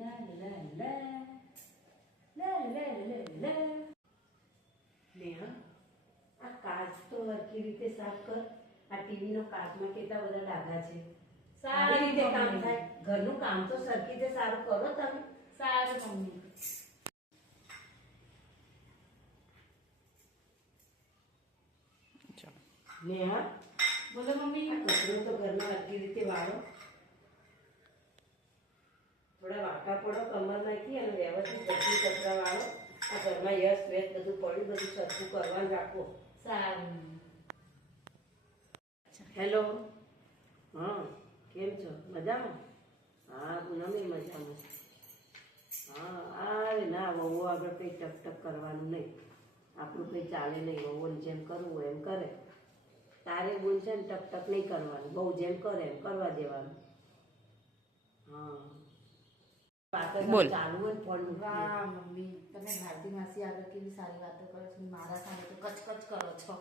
લા લા લા લા લા લા લા. નેહા, આ કાચ તો હરખી રીતે સાફ કર. આ ટીવી નો કાચમાં કેટલા બધા ડાઘા છે. સારી રીતે કામ થાય. ઘરનું કામ તો સરખી રીતે સારું કરો તમે. સારું મમ્મી. નેહા, બોલો મમ્મી. આ કચરો તો ઘરમાં હરખી રીતે વાળો. થોડા વાંકા પડો કમર નાખી અને વ્યવસ્થિત બધું કચરા વાળો. આ ઘરમાં યસ વેસ બધું પડ્યું, બધું સરખું કરવાનું રાખો. સારું. હેલો. હા, કેમ છો? મજામાં? હા, પૂનમે મજામાં. હા, અરે ના, વહુ આગળ કંઈ ટક કરવાનું નહીં. આપણું કંઈ ચાલે નહીં. વહુને જેમ કરવું હોય એમ કરે. તારે બોલ છે ને ટક નહીં કરવાનું. બહુ જેમ કરે એમ કરવા દેવાનું. હા, બોલ. ચાલુ હોય ફોન. વાહ મમ્મી, તમે ભારતી માસી આગળ કેવી સારી વાતો કરો છો. મારા સામે તો કચકચ કરો છો.